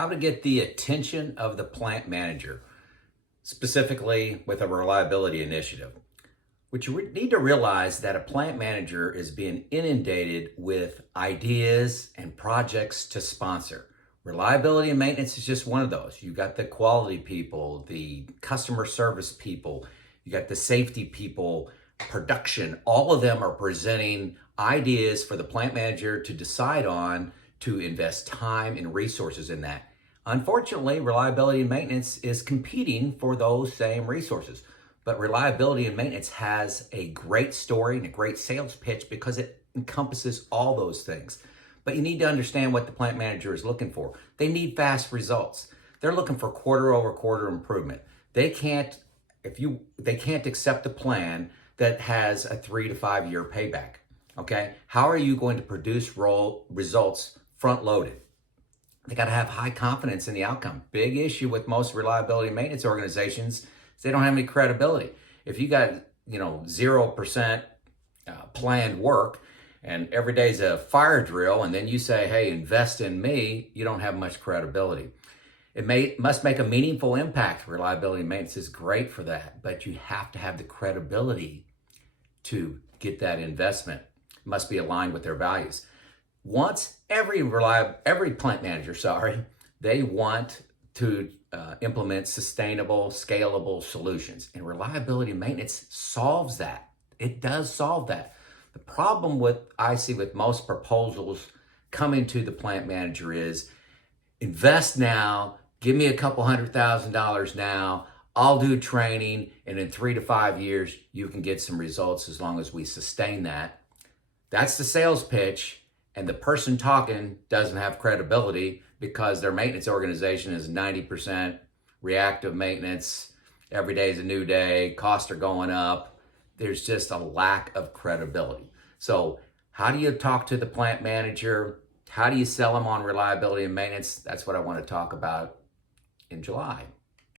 how to get the attention of the plant manager, specifically with a reliability initiative. What you need to realize that a plant manager is being inundated with ideas and projects to sponsor. Reliability and maintenance is just one of those. You got the quality people, the customer service people, you got the safety people, production. All of them are presenting ideas for the plant manager to decide on to invest time and resources in that. Unfortunately, reliability and maintenance is competing for those same resources. But reliability and maintenance has a great story and a great sales pitch because it encompasses all those things. But you need to understand what the plant manager is looking for. They need fast results. They're looking for quarter over quarter improvement. They can't accept a plan that has a 3 to 5 year payback. Okay? How are you going to produce results front loaded? They got to have high confidence in the outcome. Big issue with most reliability and maintenance organizations is they don't have any credibility. If you got 0% planned work and every day's a fire drill, and then you say, hey, invest in me, you don't have much credibility. It must make a meaningful impact. Reliability and maintenance is great for that, but you have to have the credibility to get that investment. It must be aligned with their values. Once every plant manager, they want to implement sustainable, scalable solutions. And reliability and maintenance solves that. It does solve that. The problem I see with most proposals coming to the plant manager is invest now, give me a couple $100,000 now, I'll do training, and in 3 to 5 years, you can get some results as long as we sustain that. That's the sales pitch, and the person talking doesn't have credibility because their maintenance organization is 90% reactive maintenance. Every day is a new day, costs are going up. There's just a lack of credibility. So how do you talk to the plant manager? How do you sell them on reliability and maintenance? That's what I want to talk about in July.